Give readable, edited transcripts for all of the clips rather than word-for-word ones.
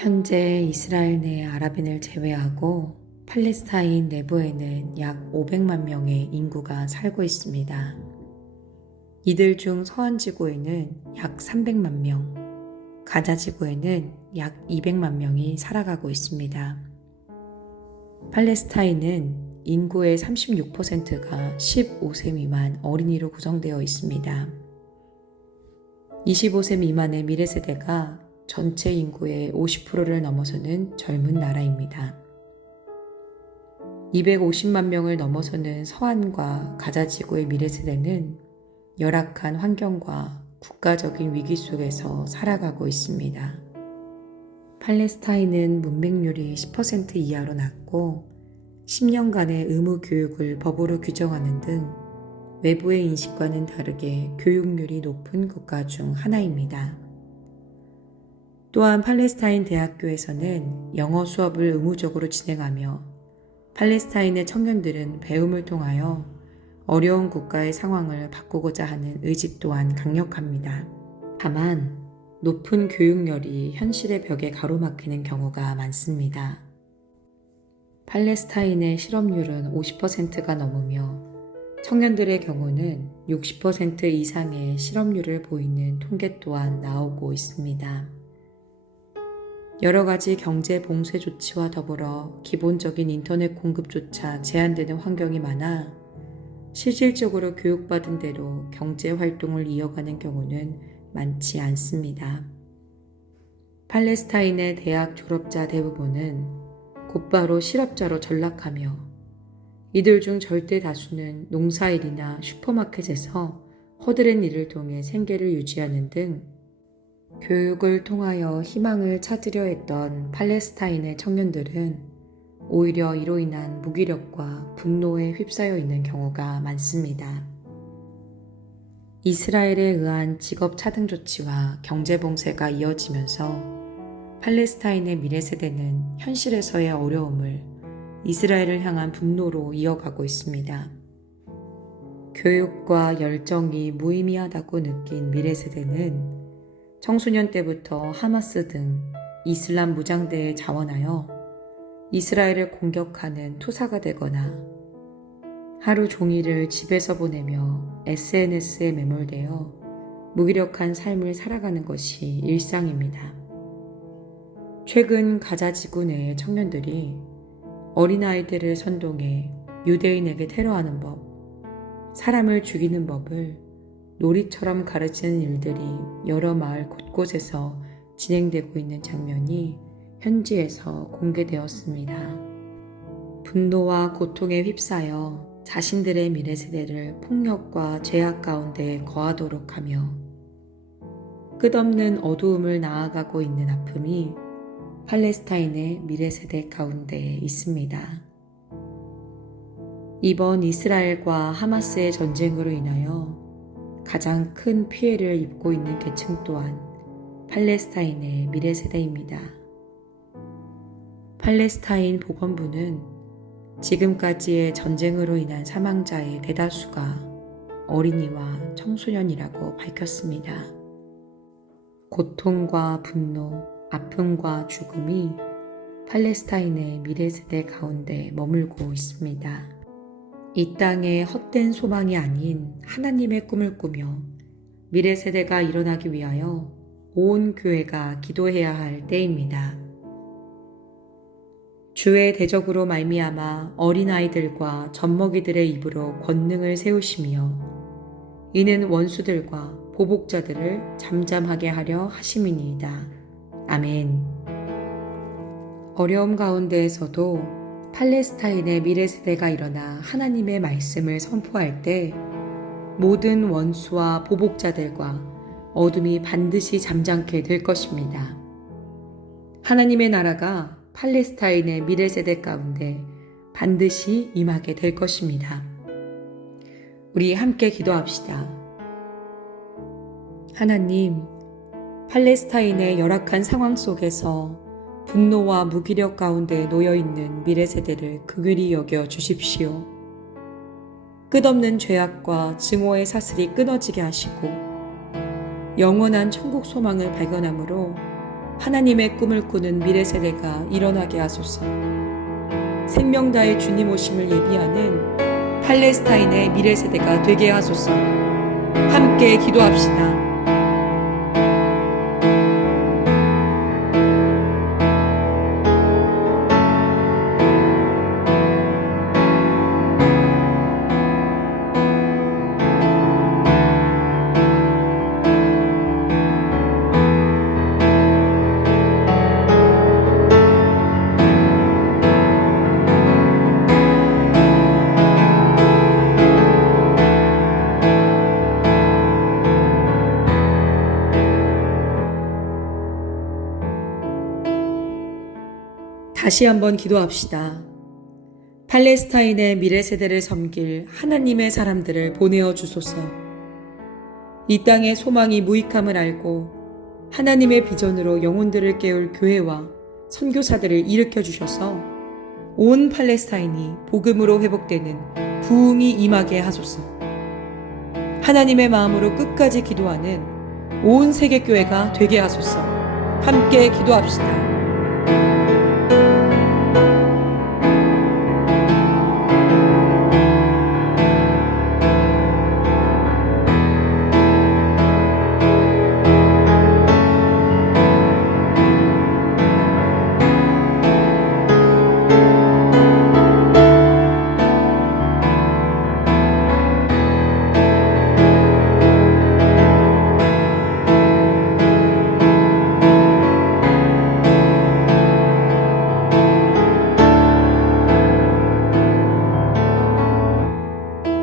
현재 이스라엘 내 아랍인을 제외하고 팔레스타인 내부에는 약 500만 명의 인구가 살고 있습니다. 이들 중 서안 지구에는 약 300만 명, 가자 지구에는 약 200만 명이 살아가고 있습니다. 팔레스타인은 인구의 36%가 15세 미만 어린이로 구성되어 있습니다. 25세 미만의 미래 세대가 전체 인구의 50%를 넘어서는 젊은 나라입니다. 250만 명을 넘어서는 서안과 가자 지구의 미래 세대는 열악한 환경과 국가적인 위기 속에서 살아가고 있습니다. 팔레스타인은 문맹률이 10% 이하로 낮고 10년간의 의무 교육을 법으로 규정하는 등 외부의 인식과는 다르게 교육률이 높은 국가 중 하나입니다. 또한 팔레스타인 대학교에서는 영어 수업을 의무적으로 진행하며 팔레스타인의 청년들은 배움을 통하여 어려운 국가의 상황을 바꾸고자 하는 의지 또한 강력합니다. 다만 높은 교육열이 현실의 벽에 가로막히는 경우가 많습니다. 팔레스타인의 실업률은 50%가 넘으며 청년들의 경우는 60% 이상의 실업률을 보이는 통계 또한 나오고 있습니다. 여러 가지 경제 봉쇄 조치와 더불어 기본적인 인터넷 공급조차 제한되는 환경이 많아 실질적으로 교육받은 대로 경제 활동을 이어가는 경우는 많지 않습니다. 팔레스타인의 대학 졸업자 대부분은 곧바로 실업자로 전락하며 이들 중 절대 다수는 농사일이나 슈퍼마켓에서 허드렛 일을 통해 생계를 유지하는 등 교육을 통하여 희망을 찾으려 했던 팔레스타인의 청년들은 오히려 이로 인한 무기력과 분노에 휩싸여 있는 경우가 많습니다. 이스라엘에 의한 직업 차등 조치와 경제 봉쇄가 이어지면서 팔레스타인의 미래 세대는 현실에서의 어려움을 이스라엘을 향한 분노로 이어가고 있습니다. 교육과 열정이 무의미하다고 느낀 미래 세대는 청소년 때부터 하마스 등 이슬람 무장대에 자원하여 이스라엘을 공격하는 투사가 되거나 하루 종일을 집에서 보내며 SNS에 매몰되어 무기력한 삶을 살아가는 것이 일상입니다. 최근 가자 지구 내의 청년들이 어린아이들을 선동해 유대인에게 테러하는 법, 사람을 죽이는 법을 놀이처럼 가르치는 일들이 여러 마을 곳곳에서 진행되고 있는 장면이 현지에서 공개되었습니다. 분노와 고통에 휩싸여 자신들의 미래 세대를 폭력과 죄악 가운데 거하도록 하며 끝없는 어두움을 나아가고 있는 아픔이 팔레스타인의 미래 세대 가운데 있습니다. 이번 이스라엘과 하마스의 전쟁으로 인하여 가장 큰 피해를 입고 있는 계층 또한 팔레스타인의 미래 세대입니다. 팔레스타인 보건부는 지금까지의 전쟁으로 인한 사망자의 대다수가 어린이와 청소년이라고 밝혔습니다. 고통과 분노, 아픔과 죽음이 팔레스타인의 미래 세대 가운데 머물고 있습니다. 이 땅에 헛된 소망이 아닌 하나님의 꿈을 꾸며 미래 세대가 일어나기 위하여 온 교회가 기도해야 할 때입니다. 주의 대적으로 말미암아 어린아이들과 젖먹이들의 입으로 권능을 세우시며 이는 원수들과 보복자들을 잠잠하게 하려 하심이니이다. 아멘. 어려움 가운데에서도 팔레스타인의 미래 세대가 일어나 하나님의 말씀을 선포할 때 모든 원수와 보복자들과 어둠이 반드시 잠잠게 될 것입니다. 하나님의 나라가 팔레스타인의 미래 세대 가운데 반드시 임하게 될 것입니다. 우리 함께 기도합시다. 하나님, 팔레스타인의 열악한 상황 속에서 분노와 무기력 가운데 놓여있는 미래 세대를 긍휼히 여겨 주십시오. 끝없는 죄악과 증오의 사슬이 끊어지게 하시고 영원한 천국 소망을 발견함으로 하나님의 꿈을 꾸는 미래 세대가 일어나게 하소서. 생명 다해 주님 오심을 예비하는 팔레스타인의 미래 세대가 되게 하소서. 함께 기도합시다. 다시 한번 기도합시다. 팔레스타인의 미래 세대를 섬길 하나님의 사람들을 보내어 주소서. 이 땅의 소망이 무익함을 알고 하나님의 비전으로 영혼들을 깨울 교회와 선교사들을 일으켜 주셔서 온 팔레스타인이 복음으로 회복되는 부흥이 임하게 하소서. 하나님의 마음으로 끝까지 기도하는 온 세계교회가 되게 하소서. 함께 기도합시다.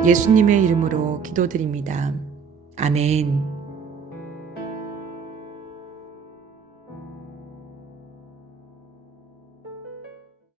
예수님의 이름으로 기도드립니다. 아멘.